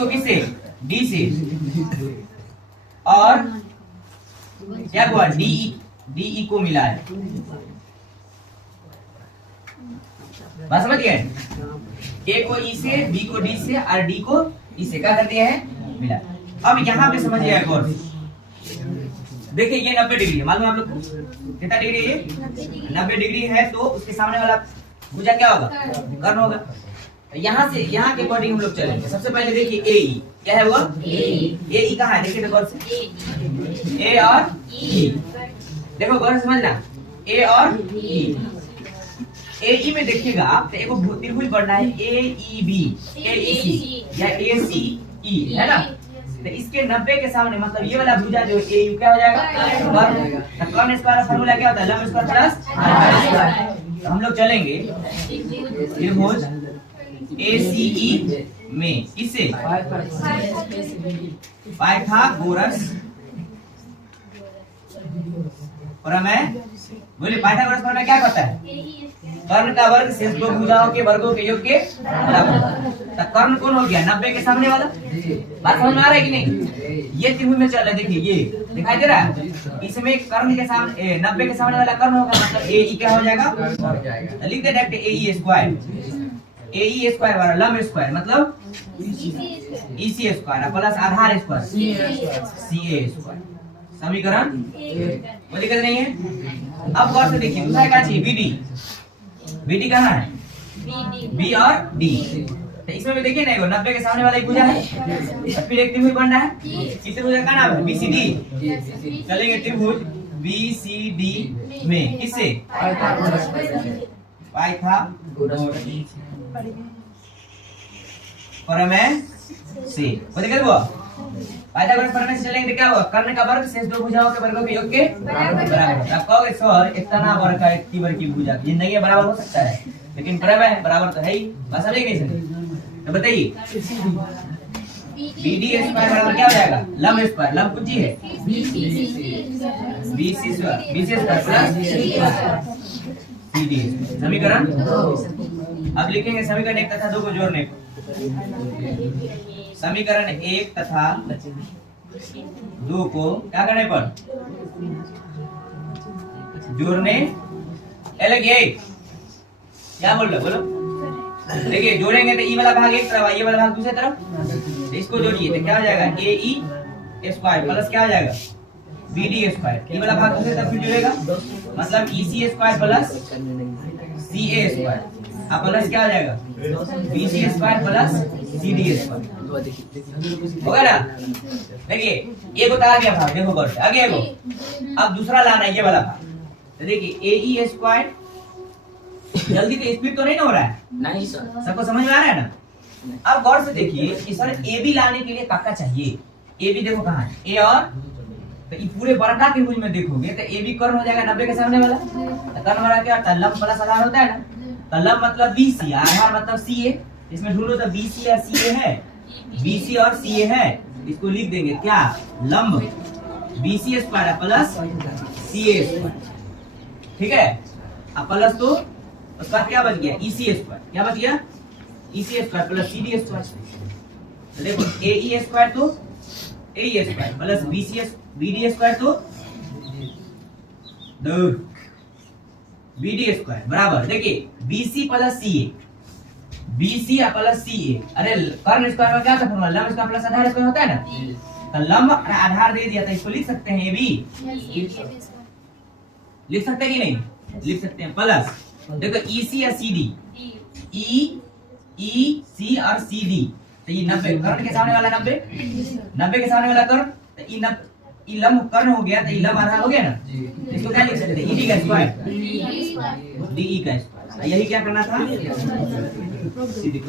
को किससे? डी से। और क्या हुआ? डी को मिला है। बात समझ गए? ए को ई से, बी को डी से और डी को ई से क्या कर दिया है? मिला। अब यहाँ पे समझिए एक और, देखिए ये 90 डिग्री है, मालूम है आप लोग को कितना डिग्री है? 90 डिग्री है। तो उसके सामने वाला भुजा क्या होगा? कर्ण होगा। यहाँ से यहाँ के अकॉर्डिंग हम लोग चलेंगे। सबसे पहले देखिए ए ई क्या है? वो ए ई कहाँ है? देखिए गौर से, ए और ई, देखो गौर से समझना, ए और ई। ए ई में देखिएगा आप, एक त्रिभुज बनना है ए ई बी, ए ई सी या ए सी ई, है ना? तो इसके 90 के सामने मतलब ये वाला भुजा जो ए यू क्या हो जाएगा? कर्ण। कर्ण स्क्वायर का फार्मूला क्या होता है? लंब स्क्वायर प्लस आधार स्क्वायर। तो हम लोग चलेंगे त्रिभुज ए सी ई में किससे? पाइथागोरस प्रमेय। बोले पाइथागोरस प्रमेय क्या कहता है? कर्ण का वर्ग शेष दो भुजाओं के वर्गों के योग के बराबर। तो कर्ण कौन हो गया? 90 के सामने वाला। बात समझ में आ रहा है कि नहीं? ये त्रिभुज में चल रहा है, देखिए ये दिखाई दे रहा है। इसमें कर्ण के सामने 90 के सामने वाला कर्ण होगा, मतलब ए ई क्या हो जाएगा? लिख दे डायरेक्ट ए ई स्क्वायर। ए ई स्क्वायर वाला लंब स्क्वायर मतलब E C square plus Aadhaar square C A square. समीकरण कोई दिक्कत नहीं है। अब गौर से देखिए दूसरा क्या चाहिए? B D. बी डी कहाँ है? बी और डी। तो इसमें भी देखिए ना 90 के सामने वाला एक भुजा है और फिर एक त्रिभुज बन रहा है। इस त्रिभुज का नाम है बी सी डी। चलेंगे त्रिभुज बी सी डी में किससे? पाइथागोरस प्रमेय से। वो देखिए वो पाइथागोरस प्रमेय से चलेंगे तो क्या होगा? कर्ण का वर्ग शेष दो भुजाओं के वर्गों के योग के बराबर। आप कहोगे सर इतना वर्ग का एक वर्ग की भुजा जिंदगी में बराबर हो सकता है, लेकिन प्रमेय बराबर तो है ही। बात समझ गई? तो बताइए बी डी स्क्वायर बराबर क्या हो जाएगा? लंब स्क्वायर, लंब कुछ है B C square plus C D. समीकरण अब लिखेंगे समीकरण 1 तथा 2 को जोड़ने को। समीकरण 1 तथा 2 को क्या करने पर? जोड़ने। अलग ये क्या बोल रहे? बोलो। देखिए जोड़ेंगे तो ई वाला भाग एक तरफ, ये वाला भाग दूसरी तरफ। तो इसको जोड़िए तो क्या हो जाएगा? ए ई स्क्वायर प्लस क्या हो जाएगा? B D square. ये वाला भाग दूसरी तरफ फिर जुड़ेगा, मतलब E C square plus C A square. अब प्लस क्या हो जाएगा? B C square plus C D square. होगा ना? देखिए एक होता आ गया भाग, देखो गौर से आगे एगो। अब दूसरा लाना है ये वाला भाग। तो देखिए ए ई स्क्वायर जल्दी तो स्पीड तो नहीं ना हो रहा है? नहीं सर। सबको समझ में आ रहा है ना? अब गौर से देखिए कि सर ए बी लाने के लिए काका चाहिए। ए बी देखो कहाँ है? ए और तो ये पूरे बड़ा त्रिभुज में देखोगे तो ए बी कर्ण हो जाएगा 90 के सामने वाला। तो कर्ण वाला क्या होता है? लंब प्लस आधार होता है ना। तो लंब मतलब बी सी, आधार मतलब सी ए। इसमें ढूंढो तो बी सी और सी ए है, बी सी और सी ए है। इसको लिख देंगे क्या? लंब B C square plus C A square. ठीक है? अब प्लस तो उसका क्या बच गया? E C square. क्या बच गया? E C square plus C D square. देखो ए ई स्क्वायर तो A E square plus B C B D square तो बी डी स्क्वायर बराबर। देखिए B C plus C A, B C plus C A. अरे कर्ण square में क्या था फॉर्मूला? लंब स्क्वायर प्लस आधार स्क्वायर होता है ना। तो लंब आधार दे दिया था, इसको लिख सकते हैं ए बी। लिख सकते हैं कि नहीं? लिख सकते हैं। प्लस देखो ई सी और सी डी, ई सी और सी डी। तो ये 90 कर्ण के सामने वाला 90 के सामने वाला कर्ण। तो ई लंब कर्ण हो गया, तो ई लंब आधार हो गया ना। इसको क्या लिख सकते हैं? ई डी का स्क्वायर डी ई का स्क्वायर। यही क्या करना था? सीधी